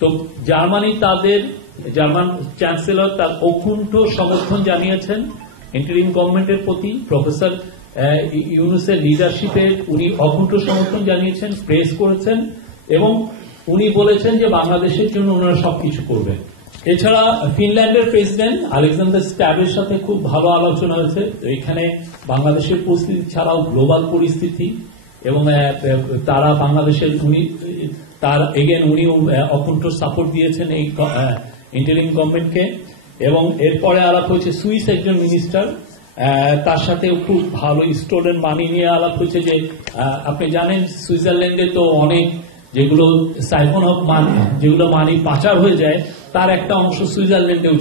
তো German chancellor তার অকুণ্ঠ সমর্থন জানিয়েছেন ইন্টারিম গভর্নমেন্টের প্রতি। প্রফেসর ইউনূসের লিডারশিপের উনি অকুণ্ঠ সমর্থন জানিয়েছেন, প্রেস করেছেন এবং উনি বলেছেন যে বাংলাদেশের জন্য ওনারা সবকিছু করবেন। এছাড়া ফিনল্যান্ডের প্রেসিডেন্ট আলেকজান্ডার স্ট্যাবের সাথে খুব ভালো আলোচনা হয়েছে। এখানে বাংলাদেশের পরিস্থিতি ছাড়াও গ্লোবাল পরিস্থিতি এবং তারা বাংলাদেশের উনি অকুণ্ঠ সাপোর্ট দিয়েছেন এই ইন্টারিম গভর্নমেন্টকে। এবং এরপরে আলাপ হয়েছে সুইস একজন মিনিস্টার, তার সাথে খুব ভালো স্টুডেন্ট মানি নিয়ে আলাপ হয়েছে যে আপনি জানেন সুইজারল্যান্ডে তো অনেক যেগুলো সাইফন অফ মানি, যেগুলো মানি পাচার হয়ে যায় তার একটা অংশ সুইজারল্যান্ডেও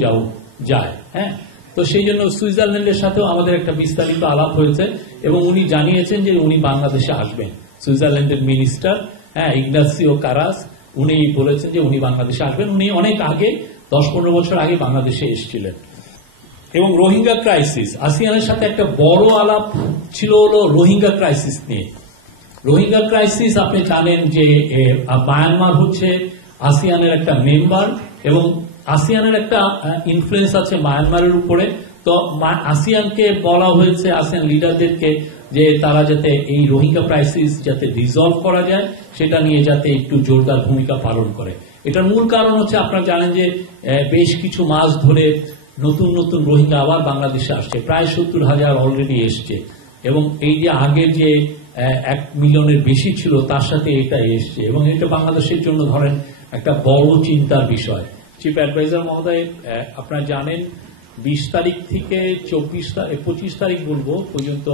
যায়। হ্যাঁ, তো সেই জন্য সুইজারল্যান্ডের সাথেও আমাদের একটা বিস্তারিত আলাপ হয়েছে এবং উনি জানিয়েছেন যে উনি বাংলাদেশে আসবেন। সুইজারল্যান্ডের মিনিস্টার ইগনাসিও কারাস উনি বলেছেন যে উনি বাংলাদেশে আসবেন। উনি অনেক আগে 10-15 বছর আগে বাংলাদেশে এসেছিলেন। এবং রোহিঙ্গা ক্রাইসিস, আসিয়ানের সাথে একটা বড় আলাপ ছিল হলো রোহিঙ্গা ক্রাইসিস নিয়ে। রোহিঙ্গা ক্রাইসিস আপনি জানেন যে মায়ানমার হচ্ছে আসিয়ানের একটা মেম্বার এবং আসিয়ানের একটা ইনফ্লুয়েন্স আছে মায়ানমারের উপরে। তো আসিয়ানকে বলা হয়েছে, আসিয়ান লিডারদেরকে, যে তারা যাতে এই রোহিঙ্গা ক্রাইসিস যাতে রিজলভ করা যায় সেটা নিয়ে যাতে একটু জোরদার ভূমিকা পালন করে। এটার মূল কারণ হচ্ছে আপনারা জানেন যে বেশ কিছু মাস ধরে নতুন নতুন রোহিঙ্গা আবার বাংলাদেশে আসছে, প্রায় 70,000 অলরেডি এসছে এবং এই যে আগের যে 1 মিলিয়নের বেশি ছিল তার সাথে এটা এসছে এবং এটা বাংলাদেশের জন্য ধরেন একটা বড় চিন্তার বিষয়। চিফ অ্যাডভাইজার মহোদয় আপনারা জানেন 20 তারিখ থেকে 25 তারিখ বলবো পর্যন্ত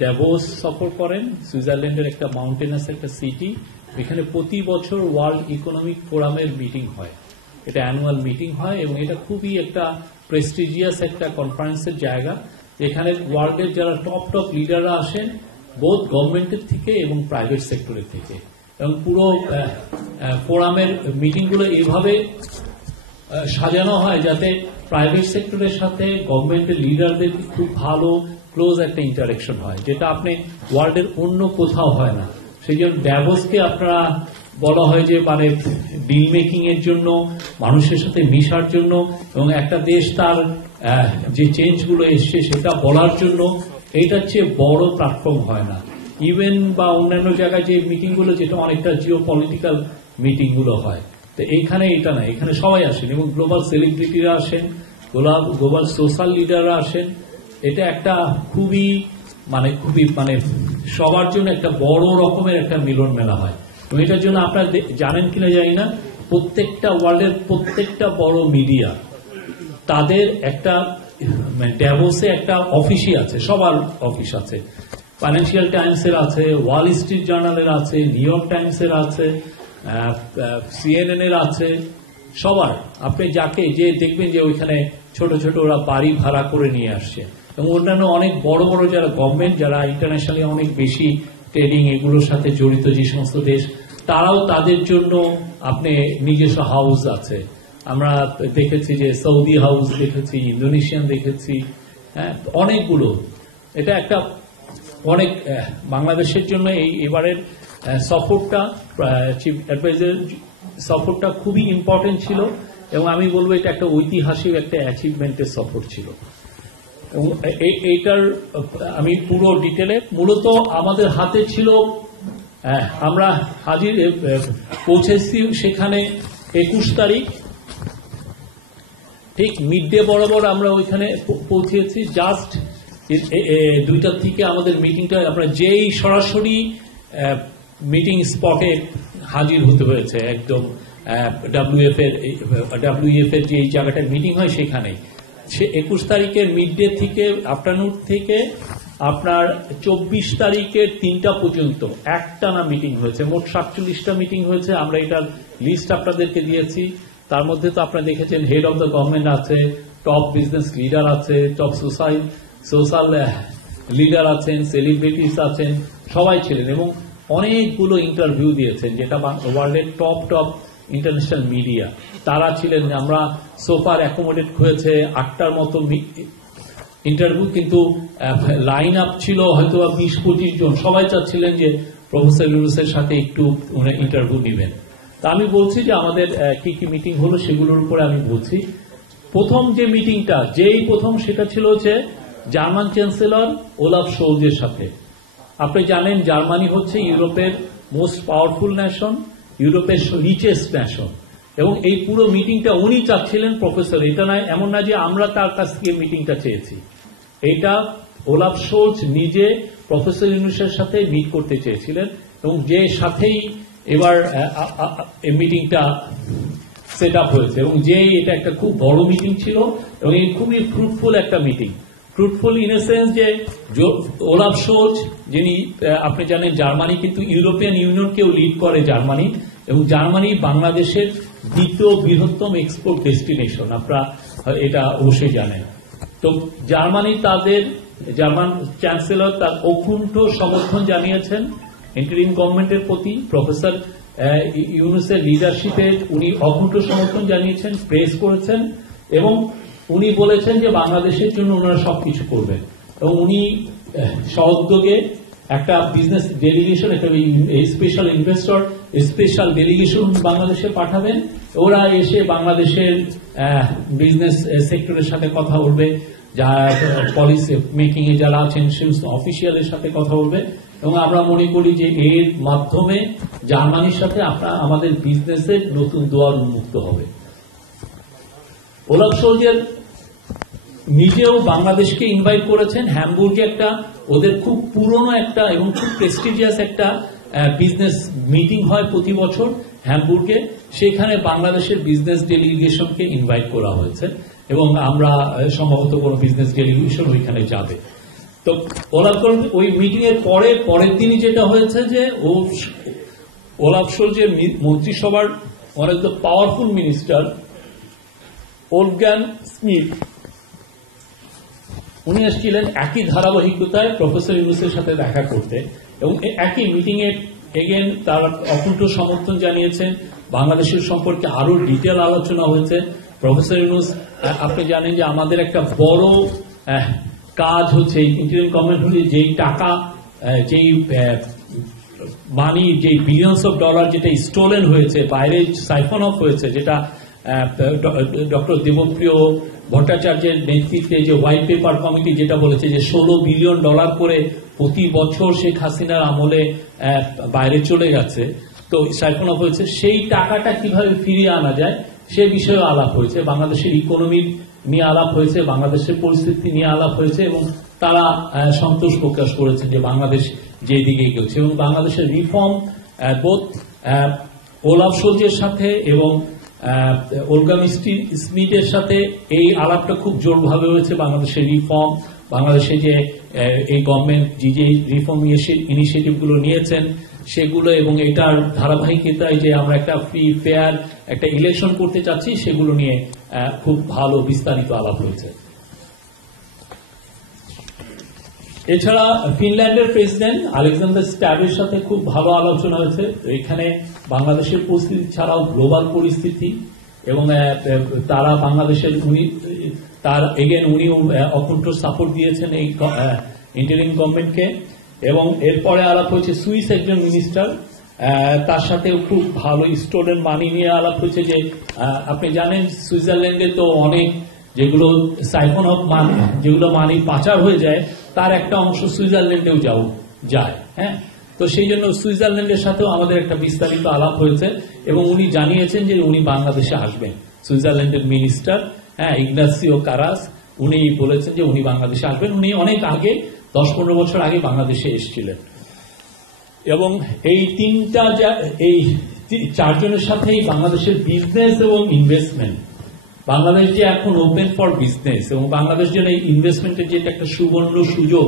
দ্যাভোস সফর করেন, সুইজারল্যান্ডের একটা মাউন্টেনাস একটা সিটি। এখানে প্রতি বছর ওয়ার্ল্ড ইকোনমিক ফোরামের মিটিং হয়, এটা অ্যানুয়াল মিটিং হয় এবং এটা খুবই একটা প্রেস্টিজিয়াস একটা কনফারেন্সের জায়গা। এখানে ওয়ার্ল্ডের যারা টপ লিডাররা আসেন বোথ গভর্নমেন্টের থেকে এবং প্রাইভেট সেক্টরের থেকে, এবং পুরো ফোরামের মিটিংগুলো এইভাবে সাজানো হয় যাতে প্রাইভেট সেক্টরের সাথে গভর্নমেন্টের লিডারদের খুব ভালো ক্লোজ একটা ইন্টারাকশন হয়, যেটা আপনি ওয়ার্ল্ডের অন্য কোথাও হয় না। সেই জন্য ড্যাভোসকে আপনারা বলা হয় যে মানে ডিল মেকিং এর জন্য, মানুষের সাথে মিশার জন্য এবং একটা দেশ তার যে চেঞ্জগুলো এসছে সেটা বলার জন্য, এইটার চেয়ে বড় প্ল্যাটফর্ম হয় না। ইভেন বা অন্যান্য জায়গায় যে মিটিংগুলো যেটা অনেকটা জিও পলিটিক্যাল মিটিংগুলো হয়, তো এইখানে এটা না, এখানে সবাই আসেন এবং গ্লোবাল সেলিব্রিটিরা আসেন, গ্লোবাল সোশ্যাল লিডাররা আসেন। এটা একটা খুবই মানে সবার জন্য একটা বড় রকমের একটা মিলন মেলা হয়। এবং এটার জন্য আপনারা জানেন কিনা জানি না, প্রত্যেকটা ওয়ার্ল্ডের প্রত্যেকটা বড় মিডিয়া তাদের একটা ড্যাভোসে একটা অফিসই আছে, সবার অফিস আছে। ফাইন্যান্সিয়াল টাইমসের আছে, ওয়াল স্ট্রিট জার্নালের আছে, নিউ ইয়র্ক টাইমসের আছে, CNN এর আছে, সবার। আপনি যাকে যে দেখবেন যে ওইখানে ছোট ছোট ওরা বাড়ি ভাড়া করে নিয়ে আসছে এবং অন্যান্য অনেক বড় বড় যারা গভর্নমেন্ট, যারা ইন্টারন্যাশনালি অনেক বেশি ট্রেডিং এগুলোর সাথে জড়িত যে সমস্ত দেশ, তারাও তাদের জন্য আপনি নিজস্ব হাউস আছে। আমরা দেখেছি যে সৌদি হাউস দেখেছি, ইন্দোনেশিয়ান দেখেছি, হ্যাঁ, অনেকগুলো। এটা একটা অনেক বাংলাদেশের জন্য এই এবারের সফরটা, চিফ অ্যাডভাইজার সফরটা খুবই ইম্পর্টেন্ট ছিল এবং আমি বলবো এটা একটা ঐতিহাসিক একটা অ্যাচিভমেন্টের সফর ছিল। এবং এইটার আমি পুরো ডিটেলে, মূলত আমাদের হাতে ছিল, আমরা হাজির পৌঁছেছি সেখানে 21 তারিখ ঠিক মিড ডে বরাবর আমরা ওইখানে পৌঁছেছি। জাস্ট 2টার থেকে আমাদের মিটিংটা, আমরা যেই সরাসরি মিটিং স্পটে হাজির হতে হয়েছে, একদম WEF এর যে জায়গাটায় মিটিং হয় সেখানেই। 21 তারিখের মিড ডে থেকে আফটারনুন থেকে আপনার 24 তারিখের 3টা পর্যন্ত একটানা মিটিং হয়েছে। মোট 47টা মিটিং হয়েছে। আমরা এটার লিস্ট আপনাদেরকে দিয়েছি। তার মধ্যে তো আপনারা দেখেছেন হেড অব দ্য গভর্নমেন্ট আছে, টপ বিজনেস লিডার আছে, টপ সোশ্যাল লিডার আছেন, সেলিব্রিটিস আছেন, সবাই ছিলেন এবং অনেকগুলো ইন্টারভিউ দিয়েছেন, যেটা ওয়ার্ল্ডের টপ ইন্টারন্যাশনাল মিডিয়া তারা ছিলেন। আমরা সোফার অ্যাকোমোডেট হয়েছে 8টার মতো ইন্টারভিউ, কিন্তু লাইন আপ ছিল হয়তো 20-25 জন। সবাই চাচ্ছিলেন যে প্রফেসর ইউনূসের সাথে একটু ইন্টারভিউ নেবেন। তা আমি বলছি যে আমাদের কি কি মিটিং হলো সেগুলোর উপরে আমি বলছি। প্রথম যে মিটিংটা প্রথম সেটা ছিল হচ্ছে জার্মান চ্যান্সেলর ওলাফ শোলজের সাথে। আপনি জানেন জার্মানি হচ্ছে ইউরোপের মোস্ট পাওয়ারফুল ন্যাশন, ইউরোপের রিচেস্ট ন্যাশন, এবং এই পুরো মিটিংটা উনি চাচ্ছিলেন প্রফেসর। এটা নয়, এমন না যে আমরা তার কাছ থেকে মিটিংটা চেয়েছি, এটা ওলাফ শোলজ নিজে প্রফেসর ইউনুসের সাথে মিট করতে চেয়েছিলেন, এবং যে সাথেই এবার এই মিটিংটা সেট আপ হয়েছে, এবং এটা একটা খুব বড় মিটিং ছিল এবং এই খুবই ফ্রুটফুল একটা meeting. Fruitful in a sense যে ওলাফ শোলজ, যিনি আপনি জানেন জার্মানি কিন্তু ইউরোপিয়ান ইউনিয়নকেও লিড করে জার্মানি, এবং জার্মানি বাংলাদেশের দ্বিতীয় বৃহত্তম এক্সপোর্ট ডেস্টিনেশন, আপনারা এটা অবশ্যই জানেন। তো জার্মান চ্যান্সেলর তার অকুণ্ঠ সমর্থন জানিয়েছেন ইন্টারিম গভর্নমেন্টের প্রতি। প্রফেসর ইউনুসের লিডারশিপে উনি অকুণ্ঠ সমর্থন জানিয়েছেন, প্রেস করেছেন, এবং উনি বলেছেন যে বাংলাদেশের জন্য ওনারা সবকিছু করবেন, এবং উনি সহযোগে একটা বিজনেস ডেলিগেশন, একটা স্পেশাল ইনভেস্টর স্পেশাল ডেলিগেশন বাংলাদেশে পাঠাবেন। ওরা এসে বাংলাদেশের বিজনেস সেক্টরের সাথে কথা বলবে, যারা পলিসি মেকিং এ যারা আছেন সমস্ত অফিসিয়ালের সাথে কথা বলবে, এবং আমরা মনে করি যে এর মাধ্যমে জার্মানির সাথে আমাদের বিজনেসের নতুন দুয়ার উন্মুক্ত হবে। ওলাফ শোলজের নিজেও বাংলাদেশকে ইনভাইট করেছেন। হ্যামবুর্গে একটা ওদের খুব পুরনো একটা এবং খুব প্রেস্টিজিয়াস একটা বিজনেস মিটিং হয় প্রতি বছর হ্যামবুর্গে, সেখানে বাংলাদেশের বিজনেস ডেলিগেশনকে ইনভাইট করা হয়েছে, এবং আমরা সম্ভবত কোনো বিজনেস ডেলিগেশন ওইখানে যাবে। তো ওই মিটিং এর পরের দিনই যেটা হয়েছে যে ওলাফ শোলজের মন্ত্রিসভার one of the powerful minister Olgan Smith, উনি এসেছিলেন একই ধারাবাহিকতায় প্রফেসর ইউনুসের সাথে দেখা করতে, এবং একই মিটিং এ এগেন তার অকুণ্ঠ সমর্থন জানিয়েছেন। বাংলাদেশের সম্পর্কে আরো ডিটেল আলোচনা হয়েছে। প্রফেসর ইউনুস, আপনি জানেন যে আমাদের একটা বড় কাজ হচ্ছে ইন্টারিম গভর্নমেন্ট হলে যেই টাকা, যেই মানি, যেই বিলিয়নস অফ ডলার যেটা স্টোলেন হয়েছে, বাইরে সাইফন অফ হয়েছে, যেটা ডক্টর দেবপ্রিয় ভট্টাচার্যের নেতৃত্বে যে হোয়াইট পেপার কমিটি যেটা বলেছে যে 16 বিলিয়ন ডলার করে প্রতি বছর শেখ হাসিনার আমলে বাইরে চলে গেছে, তো সাইফন অফ হয়েছে, সেই টাকাটা কিভাবে ফিরিয়ে আনা যায় সে বিষয়ে আলাপ হয়েছে। বাংলাদেশের ইকোনমি নিয়ে আলাপ হয়েছে, বাংলাদেশের পরিস্থিতি নিয়ে আলাপ হয়েছে, এবং তারা সন্তোষ প্রকাশ করেছেন যে বাংলাদেশ যেদিকে এগোচ্ছে, এবং বাংলাদেশের রিফর্ম বোধ ওলাফ শোলজের সাথে এবং ওলগা স্মিথের সাথে এই আলাপটা খুব জোরভাবে হয়েছে। বাংলাদেশের রিফর্ম, বাংলাদেশে যে এই গভর্নমেন্ট যে রিফর্ম ইনিশিয়েটিভ গুলো নিয়েছেন সেগুলো, এবং এটার ধারাবাহিকতায় যে আমরা একটা ফ্রি ফেয়ার একটা ইলেকশন করতে চাচ্ছি, সেগুলো নিয়ে খুব ভালো বিস্তারিত আলাপ হয়েছে। এছাড়া ফিনল্যান্ডের প্রেসিডেন্ট আলেকজান্ডার স্ট্যাবের সাথে খুব ভালো আলোচনা হয়েছে। এখানে বাংলাদেশের পরিস্থিতি ছাড়াও গ্লোবাল পরিস্থিতি, এবং তারা বাংলাদেশের উনি অকুণ্ঠ সাপোর্ট দিয়েছেন এই ইন্টারিম গভর্নমেন্টকে। এবং এরপরে আলাপ হয়েছে সুইস একজন মিনিস্টার, তার সাথে খুব ভালো স্টুডেন্ট মানি নিয়ে আলাপ হয়েছে। যে আপনি জানেন সুইজারল্যান্ডে তো অনেক যেগুলো সাইফন অফ মানি, যেগুলো মানি পাচার হয়ে যায়, তার একটা অংশ সুইজারল্যান্ডেও যায়। হ্যাঁ, তো সেই জন্য সুইজারল্যান্ডের সাথেও আমাদের একটা বিস্তারিত আলাপ হয়েছে, এবং উনি জানিয়েছেন যে উনি বাংলাদেশে আসবেন। সুইজারল্যান্ডের মিনিস্টার ইগনাসিও কারাস, উনি বলেছেন যে উনি বাংলাদেশে আসবেন। উনি অনেক আগে 10-15 বছর আগে বাংলাদেশে এসেছিলেন, এবং এই চারজনের সাথেই বাংলাদেশের বিজনেস এবং ইনভেস্টমেন্ট, বাংলাদেশ যে এখন ওপেন ফর বিজনেস, এবং বাংলাদেশ জন্য ইনভেস্টমেন্টের যেটা একটা সুবর্ণ সুযোগ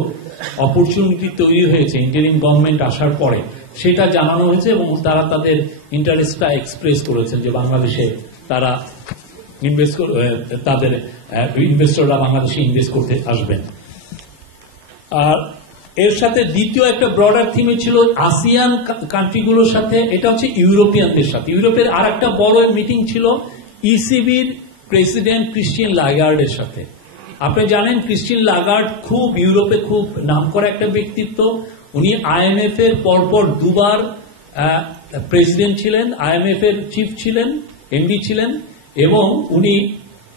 অপরচুনিটি তৈরি হয়েছে ইন্টারিম গভর্নমেন্ট আসার পরে, সেটা জানানো হয়েছে, এবং তারা তাদের ইন্টারেস্টটা এক্সপ্রেস করেছেন যে বাংলাদেশে তারা তাদের ইনভেস্টররা বাংলাদেশে ইনভেস্ট করতে আসবেন। আর এর সাথে দ্বিতীয় একটা ব্রডার থিমে ছিল আসিয়ান কান্ট্রিগুলোর সাথে, এটা হচ্ছে ইউরোপিয়ানদের সাথে। ইউরোপের আর একটা বড় মিটিং ছিল ইসিবির প্রেসিডেন্ট ক্রিস্টিয়ান লাগার্ডের সাথে। আপনি জানেন ক্রিস্টিয়ান লাগার্ড ইউরোপে খুব নামকরা একটা ব্যক্তিত্ব। উনি IMF এর পরপর দুবার প্রেসিডেন্ট ছিলেন, IMF এর চিফ ছিলেন, এমডি ছিলেন, এবং উনি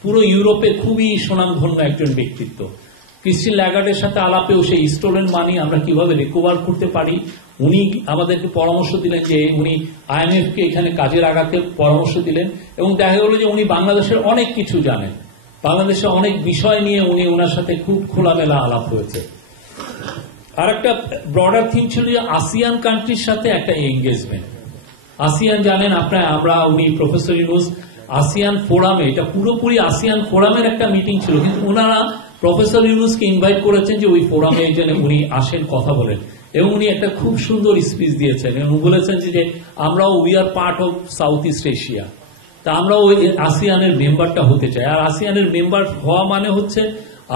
পুরো ইউরোপে খুবই সুনামধন্য একজন ব্যক্তিত্ব। ক্রিস্টিন ল্যাগার্ডের সাথে আলাপেও সেই স্টোলেন মানি আমরা কিভাবে রিকভার করতে পারি উনি আমাদেরকে পরামর্শ দিলেন, যে উনি IMF কে এখানে কাজে লাগাতে পরামর্শ দিলেন, এবং দেখা গেল যে উনি বাংলাদেশের অনেক কিছু জানেন, বাংলাদেশের অনেক বিষয় নিয়ে উনি ওনার সাথে খুব খোলামেলা আলাপ হয়েছে। আর একটা ব্রডার থিম ছিল যে আসিয়ান কান্ট্রির সাথে একটা এঙ্গেজমেন্ট। আসিয়ান জানেন উনি প্রফেসর ইউনুস আসিয়ান ফোরামে, এটা পুরোপুরি আসিয়ান ফোরামের একটা মিটিং ছিল, কিন্তু ওনারা প্রফেসর ইউনুসকে ইনভাইট করেছেন যে ওই ফোরামে যেন উনি আসেন, কথা বলেন, এবং উনি একটা খুব সুন্দর স্পিচ দিয়েছেন এবং বলেছেন যে আমরাও we are part of south east Asia, তা আমরাও ওই আসিয়ানের মেম্বারটা হতে চাই। আর আসিয়ানের মেম্বার হওয়া মানে হচ্ছে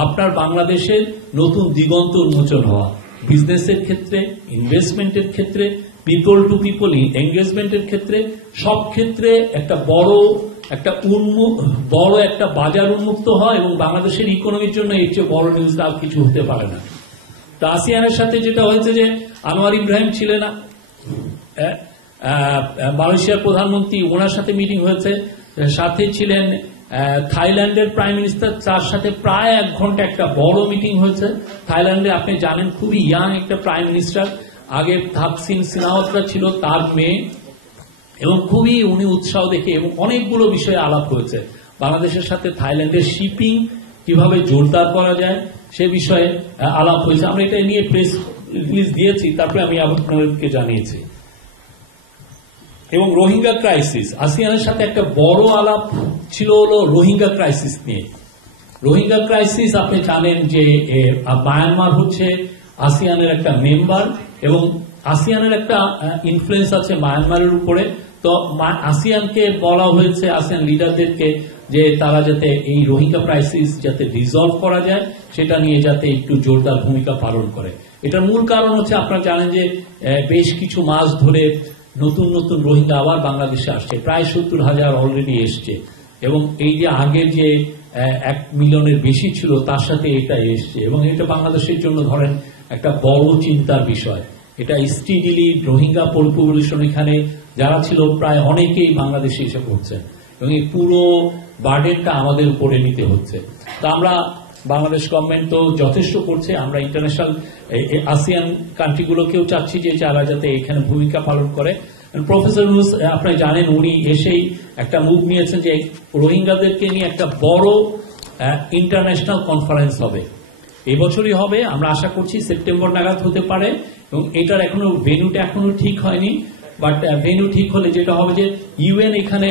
আপনার বাংলাদেশের নতুন দিগন্ত উন্মোচন হওয়া, বিজনেসের ক্ষেত্রে, ইনভেস্টমেন্টের ক্ষেত্রে, পিপল টু পিপল এঙ্গেজমেন্টের ক্ষেত্রে, সব ক্ষেত্রে একটা বড় একটা বাজার উন্মুক্ত হয়, এবং বাংলাদেশের ইকোনমির জন্য এর চেয়ে বড় নিউজ আর কিছু হতে পারে না। তো আসিয়ানের সাথে যেটা হয়েছে যে আনোয়ার ইব্রাহিম ছিলেন মালয়েশিয়ার প্রধানমন্ত্রী, ওনার সাথে মিটিং হয়েছে, সাথে ছিলেন থাইল্যান্ডের প্রাইম মিনিস্টার, তার সাথে প্রায় 1 ঘন্টা একটা বড় মিটিং হয়েছে। থাইল্যান্ডে আপনি জানেন খুবই ইয়াং একটা প্রাইম মিনিস্টার, আগে থাকসিন সিনাওয়াত্রা ছিল তার মেয়ে, এবং খুবই উনি উৎসাহ দেখে এবং অনেকগুলো বিষয়ে আলাপ হয়েছে। বাংলাদেশের সাথে থাইল্যান্ডের শিপিং কিভাবে জোরদার করা যায় সে বিষয়ে আলাপ হয়েছে। আমরা এটা নিয়ে প্রেস রিলিজ দিয়েছি, তারপরে আমি আপনাদেরকে জানিয়েছি। এবং রোহিঙ্গা ক্রাইসিস, আসিয়ানের সাথে একটা বড় আলাপ ছিল হলো রোহিঙ্গা ক্রাইসিস নিয়ে। রোহিঙ্গা ক্রাইসিস আপনি জানেন যে মায়ানমার হচ্ছে আসিয়ানের একটা মেম্বার, এবং আসিয়ানের একটা ইনফ্লুয়েন্স আছে মায়ানমারের উপরে। তো আসিয়ানকে বলা হয়েছে, আসিয়ান লিডারদেরকে, যে তারা যাতে এই রোহিঙ্গা ক্রাইসিস যাতে রিজলভ করা যায় সেটা নিয়ে যাতে একটু জোরদার ভূমিকা পালন করে। এটার মূল কারণ হচ্ছে আপনারা জানেন যে বেশ কিছু মাস ধরে নতুন নতুন রোহিঙ্গা আবার বাংলাদেশে আসছে, প্রায় 70,000 অলরেডি এসছে, এবং এই যে আগের যে 1 মিলিয়নের বেশি ছিল তার সাথে এটা এসছে, এবং এটা বাংলাদেশের জন্য ধরেন একটা বড় চিন্তার বিষয়। এটা স্টিডিলি রোহিঙ্গা পপুলেশন এখানে যারা ছিল প্রায় অনেকেই বাংলাদেশে এসে পড়ছেন, এবং এই পুরো বার্ডেনটা আমাদের উপরে নিতে হচ্ছে। তো আমরা বাংলাদেশ গভর্নমেন্ট তো যথেষ্ট করছে, আমরা ইন্টারন্যাশনাল আসিয়ান কান্ট্রিগুলোকেও চাচ্ছি যে যারা যাতে এখানে ভূমিকা পালন করে। প্রফেসর ইউনুস আপনারা জানেন উনি এসেই একটা মুভ নিয়েছেন যে রোহিঙ্গাদেরকে নিয়ে একটা বড় ইন্টারন্যাশনাল কনফারেন্স হবে, এবছরই হবে, আমরা আশা করছি সেপ্টেম্বর নাগাদ হতে পারে, এবং এটার এখনো ভেন্যুটা এখনো ঠিক হয়নি, বাট ভেন্যু ঠিক হলে যেটা হবে যে ইউএন এখানে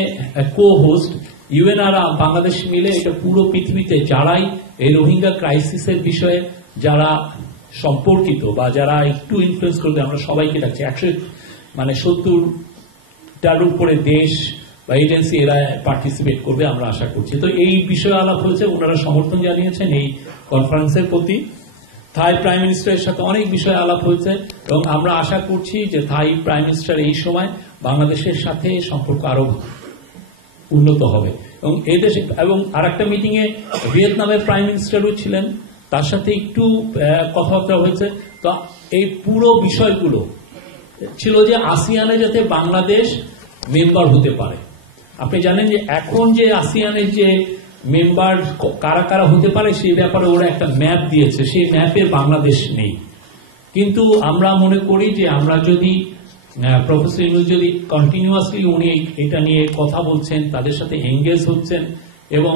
কো হোস্ট, ইউএন আর বাংলাদেশ মিলে এটা পুরো পৃথিবীতে যারাই এই রোহিঙ্গা ক্রাইসিসের বিষয়ে যারা সম্পর্কিত বা যারা একটু ইনফ্লুয়েন্স করবে, আমরা সবাইকে ডাকছি। 170টার উপরে দেশ বা এজেন্সি এরা পার্টিসিপেট করবে আমরা আশা করছি। তো এই বিষয়ে আলাপ হয়েছে, ওনারা সমর্থন জানিয়েছেন এই কনফারেন্সের প্রতি। থাই প্রাইম মিনিস্টারের সাথে অনেক বিষয়ে আলাপ হয়েছে, এবং আমরা আশা করছি যে থাই প্রাইম মিনিস্টার এই সময় বাংলাদেশের সাথে সম্পর্ক আরো উন্নত হবে। এবং এই দেশে এবং আরেকটা মিটিং এ ভিয়েতনামের প্রাইম মিনিস্টারও ছিলেন, তার সাথে একটু কথাবার্তা হয়েছে। তো এই পুরো বিষয়গুলো ছিল যে আসিয়ানে যাতে বাংলাদেশ মেম্বার হতে পারে। আপনি জানেন যে এখন যে আসিয়ানের যে মেম্বার কারা কারা হতে পারে সেই ব্যাপারে ওরা একটা ম্যাপ দিয়েছে, সেই ম্যাপে বাংলাদেশ নেই। কিন্তু আমরা মনে করি যে আমরা যদি প্রফেসর ইউনুস যদি কন্টিনিউয়াসলি উনি এটা নিয়ে কথা বলছেন, তাদের সাথে এঙ্গেজ হচ্ছেন, এবং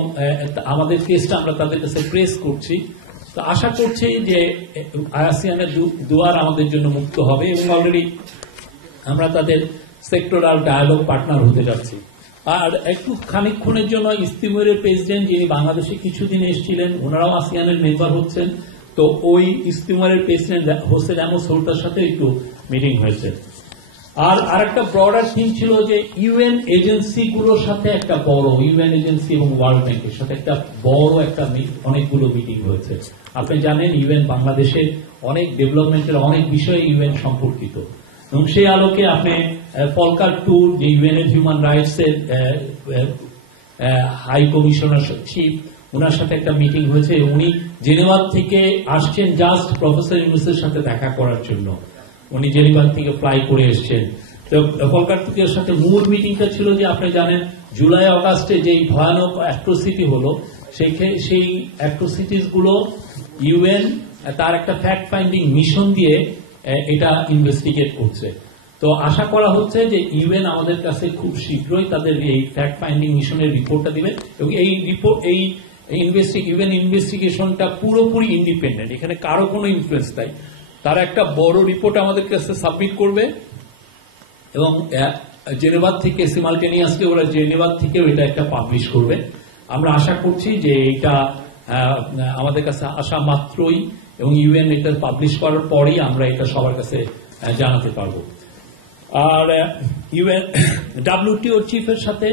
আমাদের কেসটা আমরা তাদের কাছে প্রেস করছি, তো আশা করছি যে আসিয়ানের দুয়ার আমাদের জন্য মুক্ত হবে, এবং অলরেডি আমরা তাদের সেক্টরাল ডায়ালগ পার্টনার হতে যাচ্ছি। আর একটু খানিকক্ষণের জন্য ইস্তিমরের প্রেসিডেন্ট যিনি বাংলাদেশে কিছুদিন এসেছিলেন, ওনারাও আসিয়ানের মেম্বার হচ্ছেন। তো ওই ইস্তিমরের প্রেসিডেন্ট হোসেন আহমদ সৌদার সাথে একটু মিটিং হয়েছে। আর একটা ব্রডার থিম ছিল যে ইউএন এজেন্সিগুলোর সাথে একটা বড়, ইউএন এজেন্সি এবং ওয়ার্ল্ড ব্যাংকের সাথে একটা বড় অনেকগুলো মিটিং হয়েছে। আপনি জানেন ইউএন বাংলাদেশের অনেক ডেভেলপমেন্টের অনেক বিষয়ে ইউএন সম্পর্কিত, এবং সেই আলোকে আপনি ফলকার ট্যুর যে ইউএন এর হিউম্যান রাইটস এর হাই কমিশনার চিফ, ওনার সাথে একটা মিটিং হয়েছে। উনি জেনেভা থেকে আসছেন জাস্ট প্রফেসর ইউনুসের সাথে দেখা করার জন্য, উনি জেনেভা থেকে ফ্লাই করে এসছেন। তো তো ফলকার তুকিয়ার সাথে মূল মিটিংটা ছিল যে আপনি জানেন জুলাই অগাস্টে যেই ভয়ানক অ্যাট্রোসিটি হলো সেই অ্যাট্রোসিটিস গুলো ইউএন তার একটা ফ্যাক্ট ফাইন্ডিং মিশন দিয়ে এটা ইনভেস্টিগেট করছে। তো আশা করা হচ্ছে যে ইউএন আমাদের কাছে খুব শীঘ্রই তাদের এই ফ্যাক্ট ফাইন্ডিং মিশনের রিপোর্টটা দিবে এবং এই রিপোর্ট ইউএন ইনভেস্টিগেশনটা পুরোপুরি ইন্ডিপেন্ডেন্ট, এখানে কারো কোনো ইনফ্লুয়েন্স নাই। তারা একটা বড় রিপোর্ট আমাদের কাছে সাবমিট করবে এবং জেনেভার থেকে সিমালটেনিয়াসলি ওরা জেনেভার থেকেও এটা একটা পাবলিশ করবে। আমরা আশা করছি যে এটা আমাদের কাছে আসা মাত্রই এবং ইউএন এটা পাবলিশ করার পরেই আমরা এটা সবার কাছে জানাতে পারবো। আর ইউএন ডাব্লিউটিও চিফের সাথে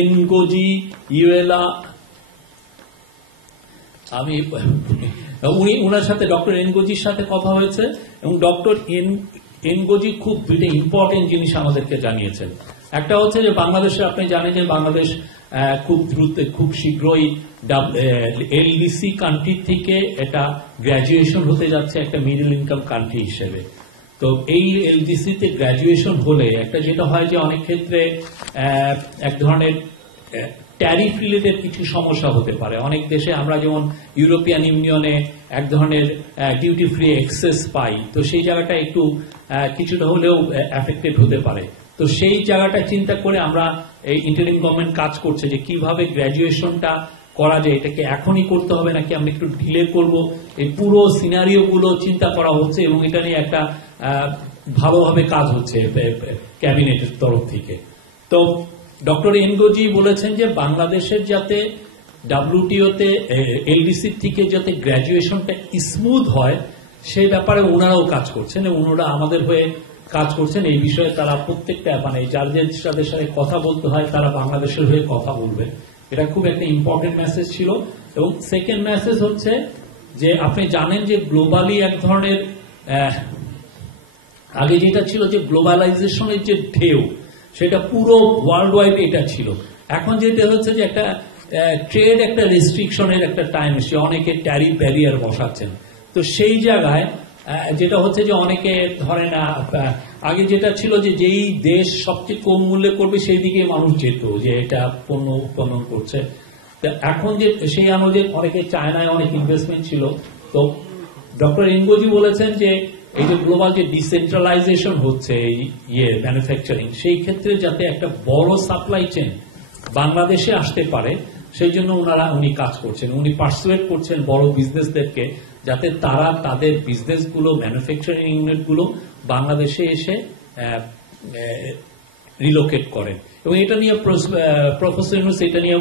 এনগোজি ইউএলা উনার সাথে ডক্টর এনগোজির সাথে কথা হয়েছে এবং ডক্টর এনগোজি খুব দুইটা ইম্পর্টেন্ট জিনিস আমাদেরকে জানিয়েছেন। একটা হচ্ছে যে বাংলাদেশে আপনি জানেন যে বাংলাদেশ খুব দ্রুত খুব শীঘ্রই এলডিসি কান্ট্রি থেকে এটা গ্র্যাজুয়েশন হতে যাচ্ছে একটা মিডল ইনকাম কান্ট্রি হিসেবে। তো এই এলডিসিতে গ্র্যাজুয়েশন হলে একটা যেটা হয় যে অনেক ক্ষেত্রে এক ধরনের ট্যারিফ রিলেটেড কিছু সমস্যা হতে পারে। অনেক দেশে আমরা যেমন ইউরোপিয়ান ইউনিয়নে এক ধরনের ডিউটি ফ্রি এক্সেস পাই, তো সেই জায়গাটা একটু কিছুটা হলেও এফেক্টেড হতে পারে। তো সেই জায়গাটা চিন্তা করে আমরা এই ইন্টারিম গভর্নমেন্ট কাজ করছে যে কিভাবে গ্র্যাজুয়েশনটা করা যায়, এটাকে এখনই করতে হবে নাকি আমরা একটু ডিলে করব, এই পুরো সিনারিও গুলো চিন্তা করা হচ্ছে এবং এটা নিয়ে একটা ভালোভাবে কাজ হচ্ছে ক্যাবিনেটের তরফ থেকে। তো ডক্টর এনগোজি বলেছেন যে বাংলাদেশের যাতে ডাব্লিউটিওতে এলডিসির থেকে যাতে গ্র্যাজুয়েশনটা স্মুথ হয় সেই ব্যাপারে ওনারাও কাজ করছেন এবং ওনারা আমাদের হয়ে কাজ করছেন। এই বিষয়ে তারা প্রত্যেকটা মানে যাদের সাথে কথা বলতে হয় তারা বাংলাদেশের হয়ে কথা বলবেন। এটা খুব একটা ইম্পর্টেন্ট মেসেজ ছিল। এবং সেকেন্ড মেসেজ হচ্ছে যে আপনি জানেন যে গ্লোবালি এক ধরনের আগে যেটা ছিল যে গ্লোবালাইজেশনের যে ঢেউ সেটা পুরো ওয়ার্ল্ড ওয়াইড এটা ছিল। এখন যেটা হচ্ছে যে একটা ট্রেড একটা রেস্ট্রিকশনের একটা টাইম এসে অনেকে ট্যারিফ ব্যারিয়ার বসাচ্ছেন। তো সেই জায়গায় যেটা হচ্ছে যে অনেকে ধরে না আগে যেটা ছিল যে যেই দেশ সবচেয়ে কম মূল্যে করবে সেই দিকে মানুষ যেত যে এটা পণ্য উৎপন্ন করছে। এখন যে সেই অনুযায়ী অনেকে চায়নায় অনেক ইনভেস্টমেন্ট ছিল। তো ডক্টর এনগোজি বলেছেন যে এই যে গ্লোবাল যে ডিসেন্ট্রালাইজেশন হচ্ছে এই ম্যানুফ্যাকচারিং, সেই ক্ষেত্রে যাতে একটা বড় সাপ্লাই চেন বাংলাদেশে আসতে পারে সেই জন্য উনি কাজ করছেন। উনি পার্সুয়েট করছেন বড় বিজনেসদেরকে যাতে তারা তাদের বিজনেসগুলো ম্যানুফ্যাকচারিং ইউনিটগুলো বাংলাদেশে এসে রিলোকেট করেন। এবং এটা নিয়ে প্রফেসর ইউনূস এটা নিয়ে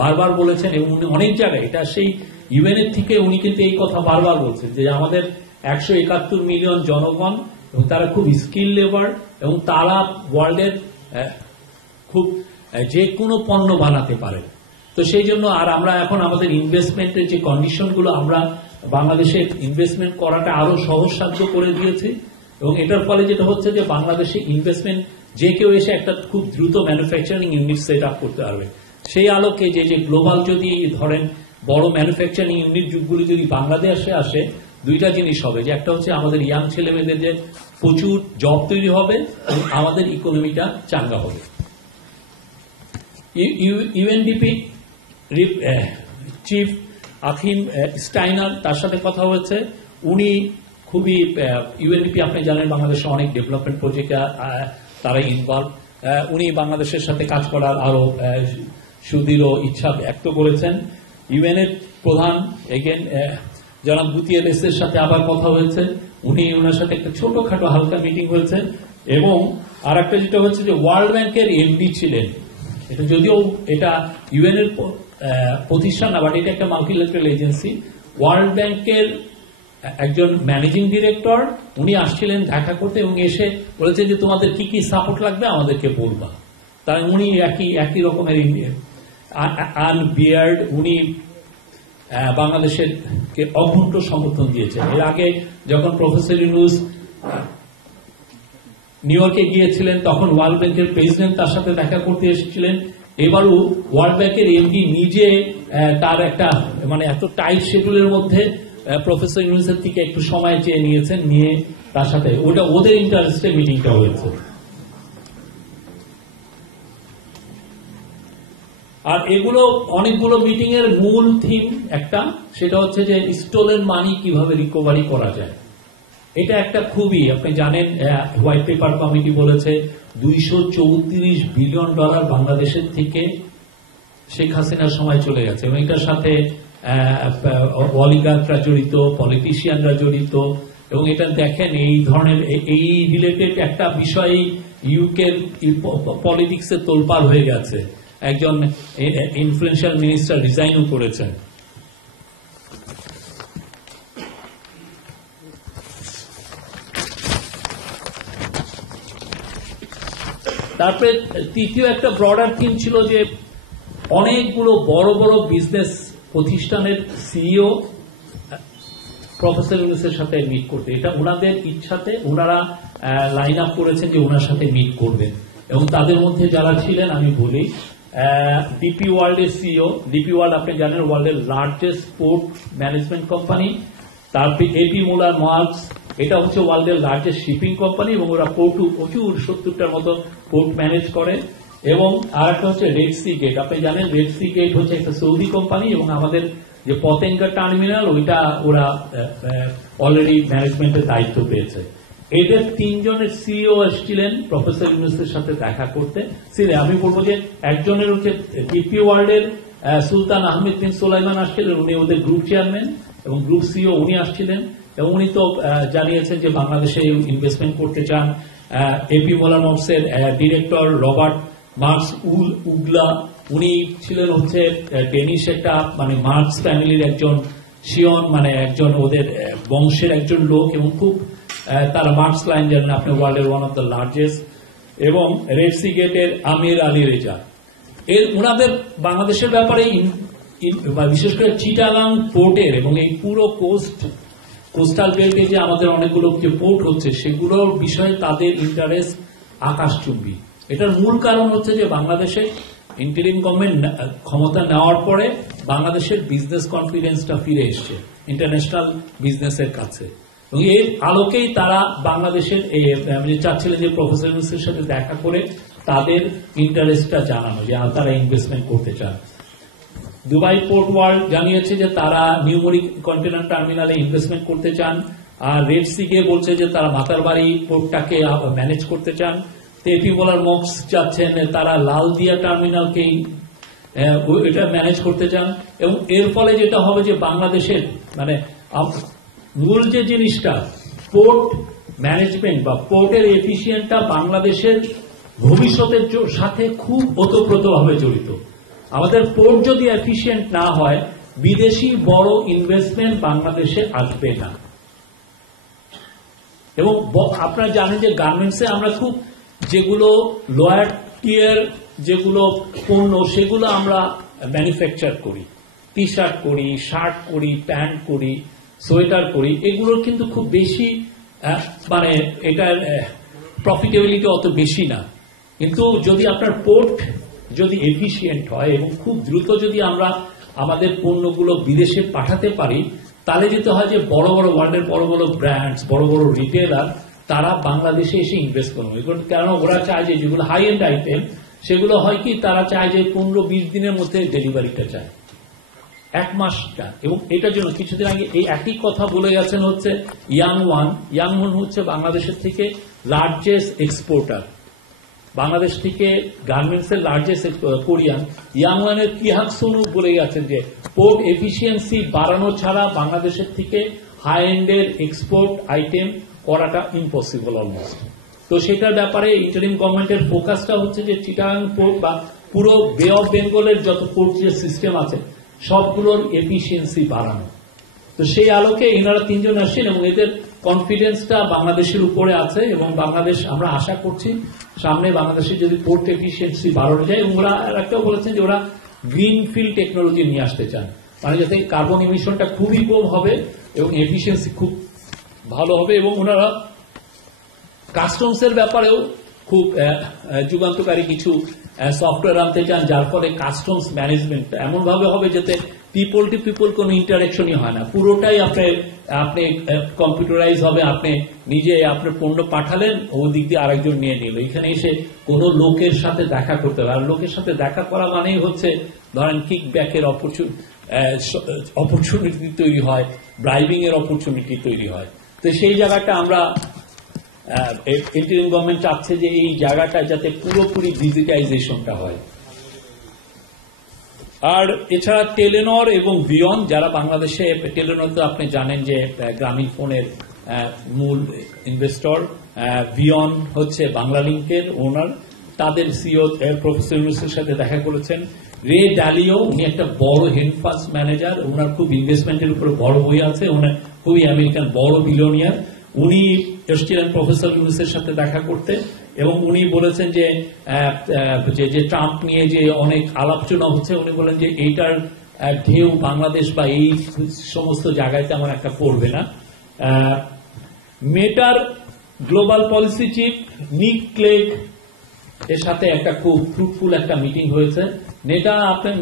বারবার বলেছেন এবং উনি অনেক জায়গায় এটা সেই ইউএন এর থেকে উনি কিন্তু এই কথা বারবার বলছেন যে আমাদের 171 মিলিয়ন জনগণ এবং তারা খুব স্কিল লেবার এবং তারা ওয়ার্ল্ডের খুব যে কোনো পণ্য বানাতে পারে। তো সেই জন্য আর আমরা এখন আমাদের ইনভেস্টমেন্টের যে কন্ডিশনগুলো আমরা বাংলাদেশে ইনভেস্টমেন্ট করাটা আরো সহজসাধ্য করে দিয়েছে এবং এটার ফলে যেটা হচ্ছে যে বাংলাদেশে ইনভেস্টমেন্ট যে কেউ এসে একটা খুব দ্রুত ম্যানুফ্যাকচারিং ইউনিট সেট আপ করতে পারবে। সেই আলোকে যে গ্লোবাল যদি ধরেন বড় ম্যানুফ্যাকচারিং ইউনিট যুগগুলি যদি বাংলাদেশে আসে দুইটা জিনিস হবে, যে একটা হচ্ছে আমাদের ইয়াং ছেলে মেয়েদের যে প্রচুর জব তৈরি হবে এবং আমাদের ইকোনমিটা চাঙ্গা হবে। ইউএনডিপি চিফ আকিম স্টাইনার তার সাথে কথা হয়েছে। উনি খুবই ইউএনডিপি আপনি জানেন বাংলাদেশে অনেক ডেভেলপমেন্ট প্রজেক্টে তারা ইনভলভ। উনি বাংলাদেশের সাথে কাজ করার আরো সুদৃঢ় ইচ্ছা ব্যক্ত করেছেন। ইউএন এর প্রধান এগেন জনাব গুতিয়েরেস এর সাথে আবার কথা হয়েছে। ওনার সাথে একটা ছোটখাটো হালকা মিটিং হয়েছে। এবং আর একটা যেটা হচ্ছে যে ওয়ার্ল্ড ব্যাংকের এমডি ছিলেন, এটা যদিও এটা ইউএন এর প্রতিষ্ঠান না বাট এটা একটা মাল্টিল্যাটারাল এজেন্সি। ওয়ার্ল্ড ব্যাংকের একজন ম্যানেজিং ডিরেক্টর উনি আসছিলেন দেখা করতে এবং এসে বলেছে যে তোমাদের কি কি সাপোর্ট লাগবে আমাদেরকে বলবা। তাই উনি একই রকমের আনবিয়ার্ড উনি বাংলাদেশের অকুণ্ঠ সমর্থন দিয়েছেন। এর আগে যখন প্রফেসর ইউনূস নিউ ইয়র্কে গিয়েছিলেন তখন ওয়ার্ল্ড ব্যাংকের প্রেসিডেন্ট তার সাথে দেখা করতে এসেছিলেন। এবারও ওয়ার্ল্ড ব্যাংকের এমডি নিজে তার একটা মানে এত টাইট শিডিউলের মধ্যে প্রফেসর ইউনূসের থেকে একটু সময় চেয়ে নিয়েছেন, নিয়ে তার সাথে ওটা ওদের ইন্টারেস্টে মিটিংটা হয়েছে। আর এগুলো অনেকগুলো মিটিং এর মূল থিম একটা, সেটা হচ্ছে যে স্টোলেন মানি কিভাবে রিকভারি করা যায়। এটা একটা খুবই, আপনি জানেন হোয়াইট পেপার কমিটি বলেছে $234 বিলিয়ন বাংলাদেশের থেকে শেখ হাসিনার সময় চলে গেছে, এবং এটার সাথে অলিগার্করা জড়িত, পলিটিশিয়ানরা জড়িত, এবং এটা দেখেন এই ধরনের এই রিলেটেড একটা বিষয় ইউকের পলিটিক্সে তোলপাড় হয়ে গেছে, একজন ইনফ্লুয়েন্সিয়াল মিনিস্টার রিজাইনও করেছেন। তারপরে তৃতীয় একটা ব্রডার থিম ছিল যে অনেকগুলো বড় বড় বিজনেস প্রতিষ্ঠানের সিইও প্রফেসর ইউনূসের সাথে মিট করতে, এটা ওনাদের ইচ্ছাতে ওনারা লাইন আপ করেছেন যে ওনার সাথে মিট করবেন। এবং তাদের মধ্যে যারা ছিলেন আমি বলি, ডিপি ওয়ার্ল্ডের সিইও, ডিপি ওয়ার্ল্ড আপনি জানেন ওয়ার্ল্ডের লার্জেস্ট পোর্ট ম্যানেজমেন্ট কোম্পানি। তারপরে এপি মোলার মার্কস, এটা হচ্ছে ওয়ার্ল্ডের লার্জেস্ট শিপিং কোম্পানি, এবং ওরা প্রচুর 70টার মতো পোর্ট ম্যানেজ করে। এবং আর একটা হচ্ছে রেড সি গেট, আপনি জানেন রেড সি গেট হচ্ছে একটা সৌদি কোম্পানি, এবং আমাদের যে পতেঙ্গা টার্মিনাল ওইটা ওরা অলরেডি ম্যানেজমেন্টের দায়িত্ব পেয়েছে। এদের 3 জনের সিইও এসেছিলেন প্রফেসর ইউনূসের সাথে দেখা করতে। আমি বলবো যে একজনের হচ্ছে ডিপি ওয়ার্ল্ডের সুলতান আহমেদ বিন সুলাইমান আসছিলেন, উনি ওদের গ্রুপ চেয়ারম্যান এবং গ্রুপ সিইও, উনি আসছিলেন এবং উনি তো জানিয়েছেন যে বাংলাদেশে ইনভেস্টমেন্ট করতে চান। এপি মোলার মার্কসের ডিরেক্টর রবার্ট মার্কস উগলা, উনি ছিলেন হচ্ছে ডেনিশ একটা মানে মার্কস ফ্যামিলির একজন শিয়ন, মানে একজন ওদের বংশের একজন লোক, এবং খুব তারা মার্কস লাইন জানেন আপনি, ওয়ার্ল্ডের ওয়ান অফ দ্য লার্জেস্ট। এবং রেড সি গেটের আমির আলী রেজা, ওনাদের বাংলাদেশের ব্যাপারে বিশেষ করে চিটাগাং পোর্টের এবং এই পুরো কোস্টাল বেল্টে যে আমাদের অনেকগুলো যে পোর্ট হচ্ছে সেগুলোর বিষয়ে তাদের ইন্টারেস্ট আকাশচুম্বী। এটার মূল কারণ হচ্ছে যে বাংলাদেশে ইন্টারিম গভর্নমেন্ট ক্ষমতা নেওয়ার পরে বাংলাদেশের বিজনেস কনফিডেন্সটা ফিরে এসছে ইন্টারন্যাশনাল বিজনেসের কাছে, এবং এর আলোকেই তারা বাংলাদেশের চাচ্ছিলেন যে প্রফেসর ইউনূসের সাথে দেখা করে তাদের ইন্টারেস্টটা জানানো, যে তারা ইনভেস্টমেন্ট করতে চান। দুবাই পোর্ট ওয়ার্ল্ড জানিয়েছে যে তারা নিউমরিক কন্টেনার টার্মিনালে ইনভেস্টমেন্ট করতে চান, আর রেড সি গে বলছে যে তারা মাতারবাড়ি পোর্টটাকে ম্যানেজ করতে চান। এপি মোলার মার্কস চাচ্ছেন তারা লালদিয়া টার্মিনালকে এটা ম্যানেজ করতে চান, এবং এর ফলে যেটা হবে যে বাংলাদেশের মানে মূল যে জিনিসটা পোর্ট ম্যানেজমেন্ট বা পোর্টের এফিসিয়েন্টটা বাংলাদেশের ভবিষ্যতের সাথে খুব ওতপ্রোতভাবে জড়িত। আমাদের পোর্ট যদি এফিসিয়েন্ট না হয়, বিদেশি বড় ইনভেস্টমেন্ট বাংলাদেশে আসবে না। এবং আপনারা জানেন যে গার্মেন্টসে আমরা খুব যেগুলো লোয়ার টিয়ার যেগুলো পণ্য সেগুলো আমরা ম্যানুফ্যাকচার করি, টি শার্ট করি, শার্ট করি, প্যান্ট করি, সোয়েটার করি, এগুলোর কিন্তু খুব বেশি মানে এটার প্রফিটেবিলিটি অত বেশি না। কিন্তু যদি আপনার পোর্ট যদি এফিসিয়েন্ট হয় এবং খুব দ্রুত যদি আমরা আমাদের পণ্যগুলো বিদেশে পাঠাতে পারি, তাহলে যেতে হয় যে বড় বড় ওয়ার্ল্ডের বড় বড় ব্র্যান্ডস, বড় বড় রিটেলার তারা বাংলাদেশে এসে ইনভেস্ট করবে, কারণ ওরা চায় যে যেগুলো হাই এন্ড আইটেম সেগুলো হয় কি তারা চায় যে 15-20 দিনের মধ্যে ডেলিভারিটা চায়, 1 মাসটা। এবং এটার জন্য কিছুদিন আগে এই একই কথা বলে গেছেন হচ্ছে ইয়াংওয়ান হচ্ছে বাংলাদেশের থেকে লার্জেস্ট এক্সপোর্টার, বাংলাদেশ থেকে গার্মেন্টস এর লার্জেস্ট কোরিয়ান ইয়াংওয়ানের কিহাক সোনু বলে গেছেন যে পোর্ট এফিসিয়েন্সি বাড়ানো ছাড়া বাংলাদেশের থেকে হাই এন্ডের এক্সপোর্ট আইটেম করাটা ইম্পসিবল অলমোস্ট। তো সেটার ব্যাপারে ইন্টারিম গভর্নমেন্টের ফোকাসটা হচ্ছে যে চিটাগাং পোর্ট বা পুরো বে অফ বেঙ্গলের যত পোর্ট যে সিস্টেম আছে সবগুলোর এফিসিয়েন্সি বাড়ানো। তো সেই আলোকে এনারা 3 জন আসছেন এবং এদের কনফিডেন্সটা বাংলাদেশের উপরে আছে, এবং বাংলাদেশ আমরা আশা করছি সামনে বাংলাদেশের যদি পোর্ট এফিসিয়েন্সি বাড়ানো যায়। এবং ওরা একটাও বলেছেন যে ওরা গ্রিনফিল্ড টেকনোলজি নিয়ে আসতে চান, মানে যাতে কার্বন ইমিশনটা খুবই কম হবে এবং এফিসিয়েন্সি খুব ভালো হবে। এবং ওনারা কাস্টমস এর ব্যাপারেও খুব যুগান্তকারী কিছু সফটওয়্যার আনতে চান, যার ফলে কাস্টমস ম্যানেজমেন্ট এমন ভাবে হবে যাতে পিপল টু পিপল কোনো ইন্টারাকশনই হয় না, পুরোটাই আপনি কম্পিউটারাইজ হবে। আপনি নিজে আপনার পণ্য পাঠালেন, ওদিক দিয়ে আরেকজন নিয়ে নিল। এখানে এসে কোনো লোকের সাথে দেখা করতে হবে, আর লোকের সাথে দেখা করা মানেই হচ্ছে ধরেন কিক ব্যাকের অপরচুনিটি তৈরি হয়, ব্রাইবিং এর অপরচুনিটি তৈরি হয়। তো সেই জায়গাটা আমরা ইন্টারিম গভর্নমেন্ট চাচ্ছে যে এই জায়গাটা যাতে পুরোপুরি ডিজিটাইজেশনটা হয়। আর এছাড়া টেলিনর এবং ভিয়ন, যারা বাংলাদেশে, টেলিনর তো আপনি জানেন যে গ্রামীণ ফোনের মূল ইনভেস্টর, ভিয়ন হচ্ছে বাংলালিংকের ওনার, তাদের সিও প্রফেসর ইউনুসের সাথে দেখা করেছেন। রে ডালিও, উনি একটা বড় হেড ফান্ড ম্যানেজার, ওনার খুব ইনভেস্টমেন্টের উপরে বড় বই আছে, ওনার খুবই আমেরিকান বড় বিলিয়নিয়ার, উনি এসেছিলেন প্রফেসর ইউনুসের সাথে দেখা করতে। এবং উনি বলেছেন যে ট্রাম্প নিয়ে যে অনেক আলোচনা হচ্ছে, উনি বলেন যে এইটার ঢেউ বাংলাদেশ বা এই সমস্ত জায়গায় তেমন একটা পড়বে না। মেটার গ্লোবাল পলিসি চিফ নিক ক্লেগ এর সাথে একটা খুব ফ্রুটফুল একটা মিটিং হয়েছে।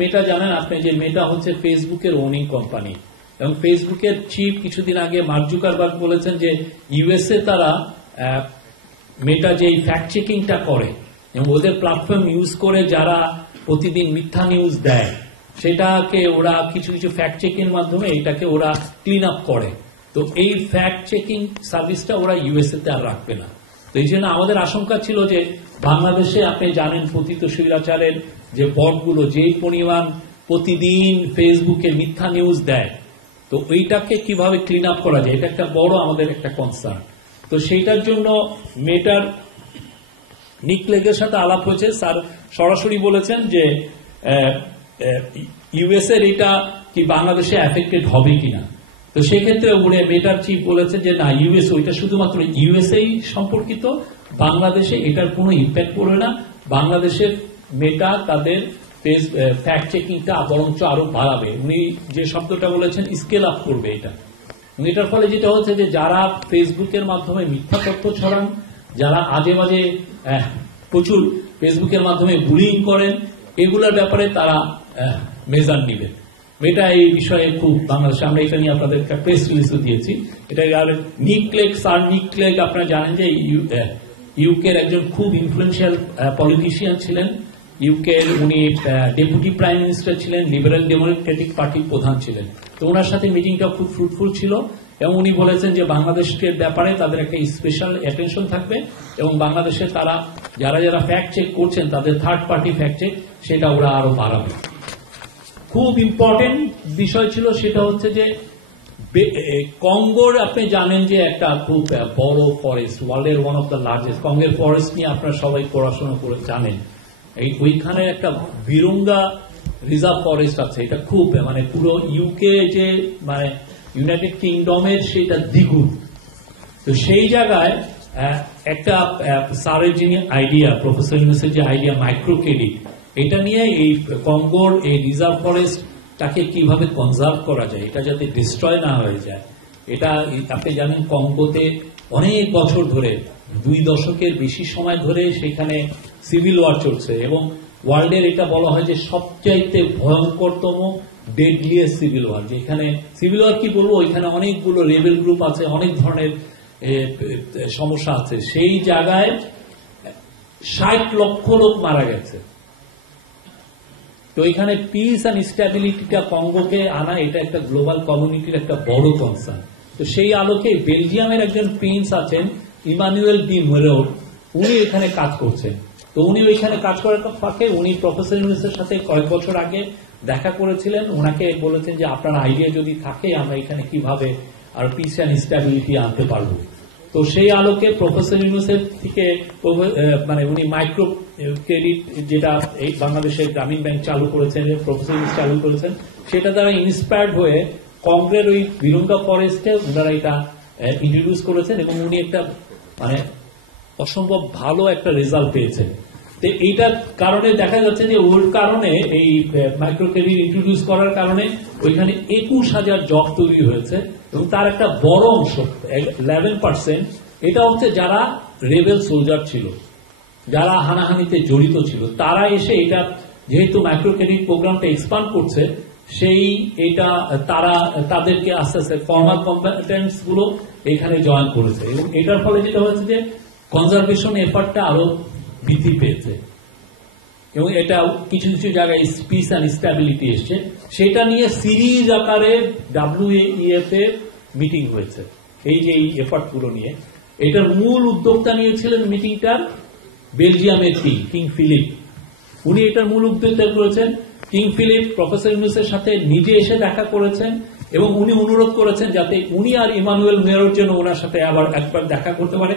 মেটা জানেন আপনি যে মেটা হচ্ছে ফেসবুকের ওনিং কোম্পানি, এবং ফেসবুকের চিফ কিছুদিন আগে মার্ক জুকারবার্গ বলেছেন যে ইউএসএ তারা মেটা যে ফ্যাক্ট চেকিংটা করে এবং ওদের প্ল্যাটফর্ম ইউজ করে যারা প্রতিদিন মিথ্যা নিউজ দেয়, সেটাকে ওরা কিছু কিছু ফ্যাক্ট চেকিং এর মাধ্যমে এটাকে ওরা ক্লিন আপ করে। তো এই ফ্যাক্ট চেকিং সার্ভিসটা ওরা ইউএসএ তে আর রাখবে না। তো এই জন্য আমাদের আশঙ্কা ছিল যে বাংলাদেশে আপনি জানেন পতিত স্বৈরাচারের যে বটগুলো যেই পরিমাণ প্রতিদিন ফেসবুকে মিথ্যা নিউজ দেয়, তো এইটাকে কিভাবে ক্লিন আপ করা যায়, এটা একটা বড় আমাদের একটা কনসার্ন। তো সেইটার জন্য মেটার নিক ক্লেগের সাথে আলাপ হয়েছে, স্যার সরাসরি বলেছেন যে ইউএস এর এটা কি বাংলাদেশে এফেক্টেড হবে কিনা। তো সেক্ষেত্রে উনি মেটার চিফ বলেছেন যে না, ইউএস ওইটা শুধুমাত্র ইউএসএই সম্পর্কিত, বাংলাদেশে এটার কোনো ইম্প্যাক্ট পড়বে না। বাংলাদেশের মেটা তাদের ফ্যাক্ট চেকিংটা বরঞ্চ আরো বাড়াবে। উনি যে শব্দটা বলেছেন স্কেল আপ করবে এটা। এটার ফলে যেটা হচ্ছে যে যারা ফেসবুকের মাধ্যমে মিথ্যা তথ্য ছড়ান, যারা আজে বাজে প্রচুর ফেসবুকের মাধ্যমে বুলিং করেন, এগুলোর ব্যাপারে তারা মেজার নেবেন। এটা এই বিষয়ে খুব বাংলাদেশে আমরা এটা নিয়ে আপনাদের একটা প্রেস রিলিজও দিয়েছি। এটা আর নিক ক্লেগ, স্যার নিক ক্লেগ আপনারা জানেন যে ইউকের একজন খুব ইনফ্লুয়েন্সিয়াল পলিটিশিয়ান ছিলেন। ইউকের উনি ডেপুটি প্রাইম মিনিস্টার ছিলেন, লিবারেল ডেমোক্রেটিক পার্টির প্রধান ছিলেন। তো ওনার সাথে মিটিংটা খুব ফ্রুটফুল ছিল, এবং উনি বলেছেন যে বাংলাদেশের ব্যাপারে তাদের একটা স্পেশাল অ্যাটেনশন থাকবে, এবং বাংলাদেশে তারা যারা যারা ফ্যাক্ট চেক করছেন তাদের থার্ড পার্টি ফ্যাক্ট চেক সেটা ওরা আরো বাড়াবে। খুব ইম্পর্টেন্ট বিষয় ছিল সেটা হচ্ছে যে কঙ্গোর আপনি জানেন যে একটা খুব বড় ফরেস্ট, ওয়ার্ল্ডের ওয়ান অফ দ্য লার্জেস্ট কঙ্গের ফরেস্ট নিয়ে আপনারা সবাই পড়াশোনা করে জানেন। ওইখানে একটা বিরুঙ্গা রিজার্ভ ফরেস্ট আছে, এটা খুব মানে পুরো ইউকে যে মানে ইউনাইটেড কিংডমের সেটা দ্বিগুণ। তো সেই জায়গায় একটা স্যারের যিনি আইডিয়া, প্রফেসর ইউনুসের যে আইডিয়া মাইক্রো ক্রেডিট, এটা নিয়ে এই কঙ্গোর এই রিজার্ভ ফরেস্টটাকে কিভাবে কনজার্ভ করা যায়, এটা যাতে ডিস্ট্রয় না হয়ে যায়। এটা আপনি জানেন কঙ্গোতে অনেক বছর ধরে 2 দশকের বেশি সময় ধরে সেখানে সিভিল ওয়ার চলছে, এবং ওয়ার্ল্ডের এটা বলা হয় যে সবচাইতে ভয়ঙ্করতম ডেডলিয়েস্ট সিভিল ওয়ার। যেখানে সিভিল ওয়ার কি বলবো, ওইখানে অনেকগুলো রেবেল গ্রুপ আছে, অনেক ধরনের সমস্যা আছে। সেই জায়গায় 60 লক্ষ লোক মারা গেছে। তো এখানে পিস অ্যান্ড স্ট্যাবিলিটিটা কঙ্গোকে আনা, এটা একটা গ্লোবাল কমিউনিটির একটা বড় কনসার্ন। তো সেই আলোকে বেলজিয়ামের একজন প্রিন্স আছেন ইমানুয়েল ডি মেরোর, উনি এখানে কাজ করছেন। তো উনি ওইখানে কাজ করার ফাঁকে উনি প্রফেসর ইউনুসের সাথে কয়েক বছর আগে দেখা করেছিলেন। ওনাকে বলেছেন যে আপনার আইডিয়া যদি থাকে আমরা এখানে কিভাবে আর পিস অ্যান্ড স্ট্যাবিলিটি আনতে পারবো। তো সেই আলোকে প্রফেসর ইউনুসের থেকে মানে উনি মাইক্রো ক্রেডিট যেটা এই বাংলাদেশের গ্রামীণ ব্যাংক চালু করেছেন, প্রফেসর ইউনুস চালু করেছেন, সেটা দ্বারা ইন্সপায়ার্ড হয়ে কংগ্রের ওই বিরুঙ্গা ফরেস্টে ওনারা এটা ইন্ট্রোডিউস করেছেন, এবং উনি একটা মানে অসম্ভব ভালো একটা রেজাল্ট পেয়েছেন। তো এইটার কারণে দেখা যাচ্ছে যে ওর কারণে এই মাইক্রো ক্রেডিট ইন্ট্রোডিউস করার কারণে ওইখানে 21,000 জব তৈরি হয়েছে, এবং তার একটা বড় অংশ 11% এটা হচ্ছে যারা রেবেল সোলজার ছিল, যারা হানাহানিতে জড়িত ছিল, তারা এসে এটা যেহেতু মাইক্রো ক্রেডিট প্রোগ্রামটা এক্সপান্ড করছে, সেই এটা তারা তাদেরকে আস্তে আস্তে ফর্মাল কম্পিটেন্স গুলো এখানে জয়েন করেছে এবং এটার ফলে যেটা হয়েছে যে কনজারভেশন এফার্টটা আরো বৃদ্ধি পেয়েছে এবং এটা কিছু কিছু জায়গায় পিস অ্যান্ড স্ট্যাবিলিটি এসছে। সেটা নিয়ে সিরিজ আকারে WEF এ মিটিং হয়েছে এই যে এই এফার্ট গুলো নিয়ে। এটার মূল উদ্যোক্তা নিয়েছিলেন মিটিংটার বেলজিয়ামের কিং ফিলিপ। উনি এটার মূল উদ্যোক্তা করেছেন। কিং ফিলিপ প্রফেসর ইউনুসের সাথে নিজে এসে দেখা করেছেন এবং উনি অনুরোধ করেছেন যাতে উনি আর ইমানুয়েল মেয়রের জন্য ওনার সাথে আবার একবার দেখা করতে পারে।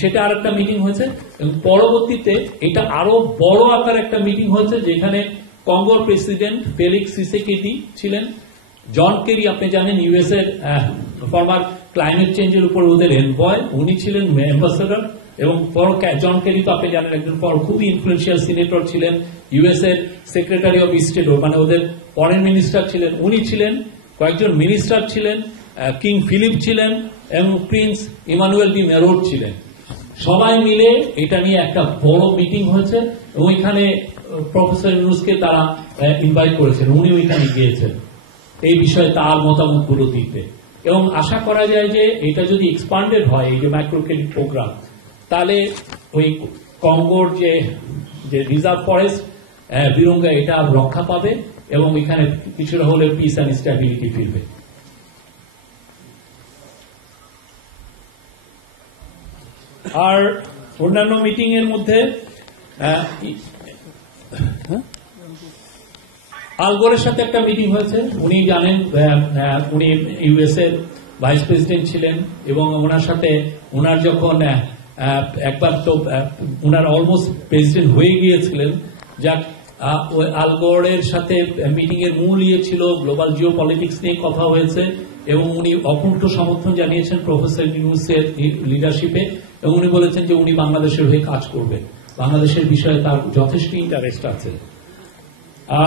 সেটা আর একটা মিটিং হয়েছে এবং পরবর্তীতে এটা আরো বড় আকার একটা মিটিং হয়েছে যেখানে কঙ্গোর প্রেসিডেন্ট ফেলিক্স সিসেকেদি ছিলেন, জন কেরি আপনি জানেন ইউএস এর ফরমার ক্লাইমেট চেঞ্জের উপর ওদের এনভয়, উনি ছিলেন অ্যাম্বাসেডর এবং জন কেরি তো আপনি জানেন একজন খুবই ইনফ্লুয়েন্সিয়াল সিনেটর ছিলেন, ইউএস এর সেক্রেটারি অফ স্টেট মানে ওদের ফরেন মিনিস্টার ছিলেন, উনি ছিলেন, কয়েকজন মিনিস্টার ছিলেন, কিং ফিলিপ ছিলেন এবং প্রিন্স ইমানুয়েল ডি মেরোর ছিলেন। সবাই মিলে এটা নিয়ে একটা বড় মিটিং হয়েছে এবং এখানে প্রফেসর ইউনুসকে তারা ইনভাইট করেছেন, উনি ওইখানে গিয়েছেন এই বিষয়ে তার মতামত গুলো দিতে। এবং আশা করা যায় যে এটা যদি এক্সপান্ডেড হয় এই যে মাইক্রো ক্রেডিট প্রোগ্রাম, তাহলে ওই কঙ্গোর যে রিজার্ভ ফরেস্ট বিরঙ্গা এটা রক্ষা পাবে এবং এখানে কিছুটা হলে পিস অ্যান্ড স্ট্যাবিলিটি ফিরবে। আর অন্যান্য মিটিং এর মধ্যে আলগোরের সাথে একটা মিটিং হয়েছে। উনি জানেন উনি ইউএস এর ভাইস প্রেসিডেন্ট ছিলেন এবং ওনার সাথে ওনার যখন একবার তো ওনার অলমোস্ট প্রেসিডেন্ট হয়ে গিয়েছিলেন, যাক আলগোরের সাথে মিটিং এর মূল ছিল গ্লোবাল জিও পলিটিক্স নিয়ে কথা হয়েছে এবং উনি অকুণ্ঠ সমর্থন জানিয়েছেন প্রফেসর ইউনুসের লিডারশিপে এবং উনি বলেছেন যে উনি বাংলাদেশের হয়ে কাজ করবেন, বাংলাদেশের বিষয়ে তার যথেষ্ট ইন্টারেস্ট আছে।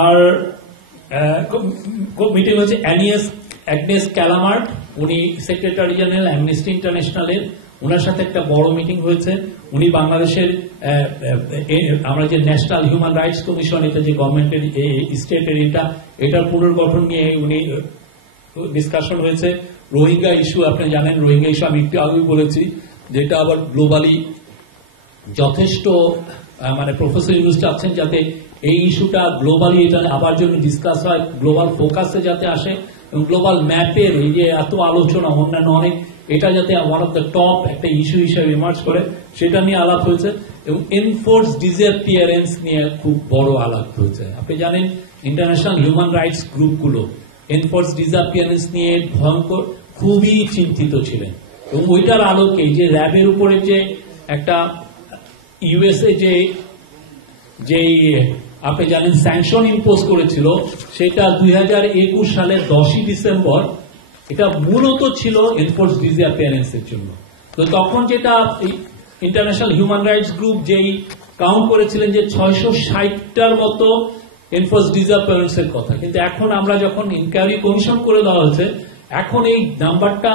আর মিটিং হচ্ছে অ্যাগনেস ক্যালামার্ট, উনি সেক্রেটারি জেনারেল অ্যামনেস্টি ইন্টারন্যাশনালের, ওনার সাথে একটা বড় মিটিং হয়েছে। উনি বাংলাদেশের আমরা যে ন্যাশনাল হিউম্যান রাইটস কমিশন, এটা যে গভর্নমেন্টের স্টেটের এটার পুনর্গঠন নিয়ে উনি ডিসকাশন হয়েছে। রোহিঙ্গা ইস্যু আপনি জানেন, রোহিঙ্গা ইস্যু আমি একটু আগেই বলেছি যেটা আবার গ্লোবালি যথেষ্ট মানে প্রফেসর ইউনুস চাচ্ছেন যাতে এই ইস্যুটা গ্লোবালি এটা আবার জন্য ডিসকাস হয়, গ্লোবাল ফোকাসে যাতে আসে এবং গ্লোবাল ম্যাপের এই যে এত আলোচনা অন্যান্য অনেক এটা যাতে ওয়ান অফ দ্য টপ একটা ইস্যু হিসেবে ইমার্জ করে সেটা নিয়ে আলাপ হয়েছে এবং এনফোর্স ডিসঅ্যাপিয়ারেন্স নিয়ে খুব বড় আলাপ হয়েছে। আপনি জানেন ইন্টারন্যাশনাল হিউম্যান রাইটস গ্রুপগুলো এনফোর্স ডিসঅ্যাপিয়ারেন্স নিয়ে ভয়ঙ্কর খুবই চিন্তিত ছিলেন এবং ওইটার আলোকে যে র্যাবের উপরে যে একটা ইউএসএ যে আপনি জানেন স্যাংশন ইম্পোজ করেছিল সেটা 2021 সালের 10ই ডিসেম্বর, এটা মূলত ছিল এনফোর্স ডিসঅ্যাপিয়ারেন্সের জন্য। তো তখন যেটা ইন্টারন্যাশনাল হিউম্যান রাইটস গ্রুপ যেই কাউন্ট করেছিলেন যে 660টার মতো এনফোর্স ডিসঅ্যাপিয়ারেন্সের কথা, কিন্তু এখন আমরা যখন ইনকোয়ারি কমিশন করে দেওয়া হয়েছে এখন এই নাম্বারটা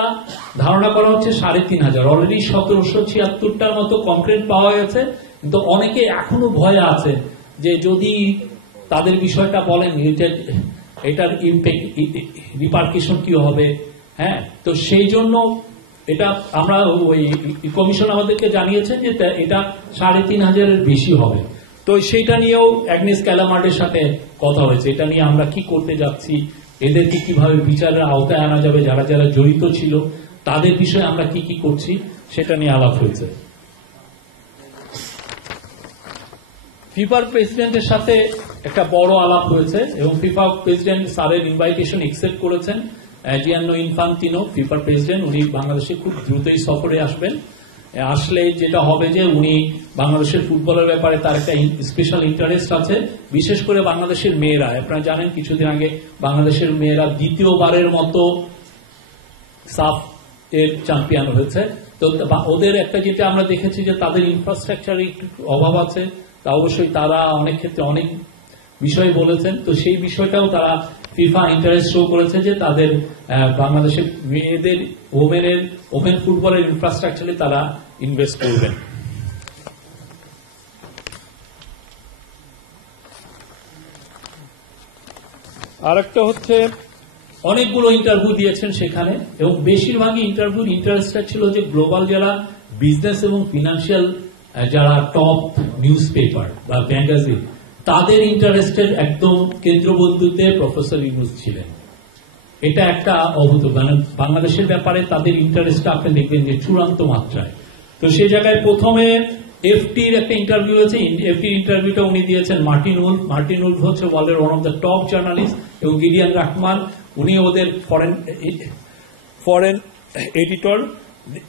ধারণা করা হচ্ছে 3500। অলরেডি 1776টার মতো কমপ্লেন্ট পাওয়া গেছে, কিন্তু অনেকে এখনো ভয় আছে যে যদি তাদের বিষয়টা বলেন এটার ইম্প্যাক্ট রিপার্কেশন কি হবে। হ্যাঁ, তো সেই জন্য এটা আমরা ওই কমিশন আমাদেরকে জানিয়েছেন যে এটা 3500-এর বেশি হবে। তো সেইটা নিয়েও অ্যাগনেস ক্যালামার্টের সাথে কথা হয়েছে, এটা নিয়ে আমরা কি করতে যাচ্ছি, এদেরকে কিভাবে বিচারের আওতায় আনা যাবে, যারা যারা জড়িত ছিল তাদের বিষয়ে আমরা কি কি করছি সেটা নিয়ে আলাপ হয়েছে। ফিফার প্রেসিডেন্টের সাথে একটা বড় আলাপ হয়েছে এবং ফিফা প্রেসিডেন্ট স্যারের ইনভাইটেশন একসেপ্ট করেছেন। জিয়ানো ইনফান্তিনো ফিফার প্রেসিডেন্ট, উনি বাংলাদেশে খুব দ্রুতই সফরে আসবেন। আসলে যেটা হবে যে উনি বাংলাদেশের ফুটবলের ব্যাপারে তার একটা স্পেশাল ইন্টারেস্ট আছে, বিশেষ করে বাংলাদেশের মেয়েরা। আপনারা জানেন কিছুদিন আগে বাংলাদেশের মেয়েরা দ্বিতীয়বারের মতো সাফ এর চ্যাম্পিয়ন হয়েছে। তো ওদের একটা যেটা আমরা দেখেছি যে তাদের ইনফ্রাস্ট্রাকচারে একটু অভাব আছে, তা অবশ্যই তারা অনেক ক্ষেত্রে অনেক বিষয় বলেছেন। তো সেই বিষয়টাও তারা ফিফা ইন্টারেস্ট শো করেছে যে তাদের বাংলাদেশের মেয়েদের ওমেন ফুটবলের ইনফ্রাস্ট্রাকচারে তারা ইনভেস্ট করবেন। আরেকটা হচ্ছে অনেকগুলো ইন্টারভিউ দিয়েছেন সেখানে, এবং বেশিরভাগই ইন্টারভিউর ইন্টারেস্টটা ছিল যে গ্লোবাল যারা বিজনেস এবং ফিনান্সিয়াল যারা টপ নিউজ পেপার বা ম্যাগাজিন, তাদের ইন্টারেস্টের একদম কেন্দ্রবিন্দুতে প্রফেসর ইউনূস ছিলেন। এটা একটা অভূতপূর্ব, মানে বাংলাদেশের ব্যাপারে তাদের ইন্টারেস্টটা আপনি দেখবেন যে চূড়ান্ত মাত্রায়। তো সেই জায়গায় প্রথমে এফটির একটা ইন্টারভিউ হয়েছে, এফটির ইন্টারভিউটা উনি দিয়েছেন মার্টিন উলফ। মার্টিন উলফ হচ্ছে ওয়ার্ল্ডের one of the top journalist, এবং গিডিয়ান রাহমান উনি ওদের ফরেন এডিটর।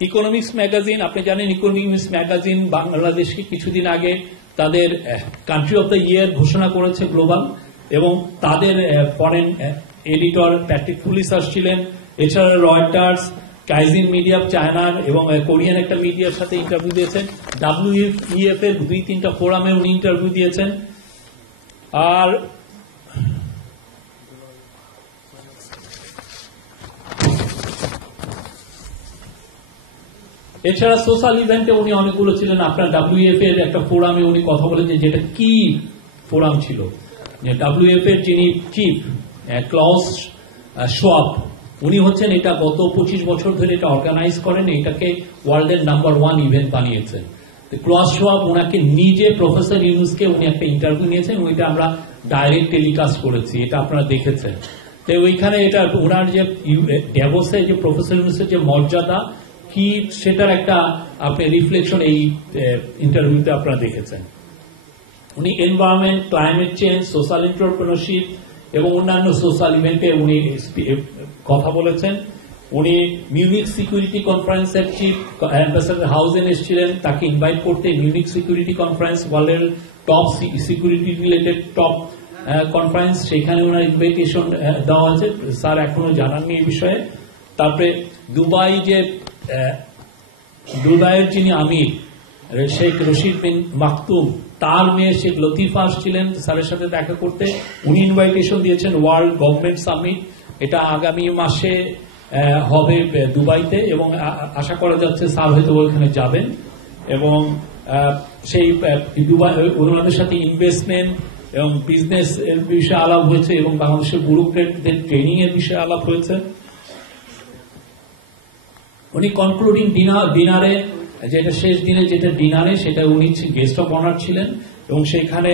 ইকোনমিক্স ম্যাগাজিন, আপনি জানেন ইকোনমিক্স ম্যাগাজিন বাংলাদেশকে কিছুদিন আগে তাদের কান্ট্রি অফ দ্য ইয়ার ঘোষণা করেছে গ্লোবাল, এবং তাদের ফরেন এডিটর প্যাট্রিক পুলিসার ছিলেন। এছাড়া রয়টার্স, কাইজিন মিডিয়া চায়নার এবং কোরিয়ান একটা মিডিয়ার সাথে ইন্টারভিউ দিয়েছেন। WEF এর 2-3টা ফোরামে উনি ইন্টারভিউ দিয়েছেন। আর এছাড়া সোশ্যাল ইভেন্টে উনি অনেকগুলো ছিলেন। আপনার WEF এর একটা ফোরামে উনি কথা বলেছেন, যেটা কি ফোরাম ছিল, যে WEF এর যিনি চিফ ক্লাউস শোয়াব, উনি হচ্ছেন এটা গত 25 বছর ধরে এটা অর্গানাইজ করেন, এটাকে ওয়ার্ল্ডের নাম্বার 1 ইভেন্ট বানিয়েছেন। ক্লাউস শোয়াব ওনাকে নিজে, প্রফেসর ইউনূসকে উনি একটা ইন্টারভিউ নিয়েছেন, ওইটা আমরা ডাইরেক্ট টেলিকাস্ট করেছি, এটা আপনারা দেখেছেন। তো ওইখানে এটা ওনার যে ড্যাভোসে যে প্রফেসর ইউনূসের যে মর্যাদা কি, সেটার একটা আপনি রিফ্লেকশন এই ইন্টারভিউতে আপনারা দেখেছেন। উনি environment, climate change, social entrepreneurship এবং অন্যান্য সোশ্যাল ইভেন্টে উনি কথা বলেছেন। উনি মিউনিক সিকিউরিটি কনফারেন্সের চিফ অ্যাম্বাসেডর হাউজেন এসেছিলেন, তাকে ইনভাইট করতে। মিউনিক সিকিউরিটি কনফারেন্স ওয়ার্ল্ডের top security related top conference, সেখানে ওনার ইনভাইটেশন দেওয়া হয়েছে, স্যার এখনো জানাননি এই বিষয়ে। তারপরে দুবাইয়ের যিনি আমির শেখ রশিদ বিন মাকতুম, তার মেয়ে শেখ লতিফা আসছিলেন স্যারের সাথে দেখা করতে, উনি ইনভাইটেশন দিয়েছেন। ওয়ার্ল্ড গভর্নমেন্ট সামিট, এটা আগামী মাসে হবে দুবাইতে, এবং আশা করা যাচ্ছে স্যার হয়তো ওইখানে যাবেন। এবং সেই দুবাই ওনাদের সাথে ইনভেস্টমেন্ট এবং বিজনেস এর বিষয়ে আলাপ হয়েছে, এবং বাংলাদেশের ব্যুরোক্রেটদের ট্রেনিং এর বিষয়ে আলাপ হয়েছে। উনি কনক্লুডিং ডিনারে, যেটা শেষ দিনে যেটা ডিনারে, সেটা উনি গেস্ট অফ অনার ছিলেন, এবং সেখানে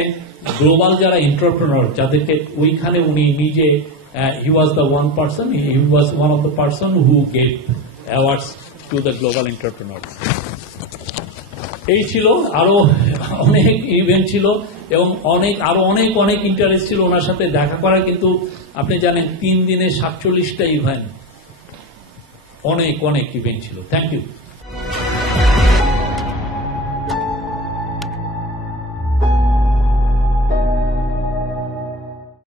গ্লোবাল যারা এন্টারপ্রেনার যাদেরকে ওইখানে উনি নিজে, he was the one person, he was one of the person who gave awards to the global entrepreneur. এই ছিল, আরো অনেক ইভেন্ট ছিল, এবং আরো অনেক ইন্টারেস্ট ছিল ওনার সাথে দেখা করার। কিন্তু আপনি জানেন 3 দিনে 47টা ইভেন্ট, অনেক ইভেন্ট ছিল। Thank you.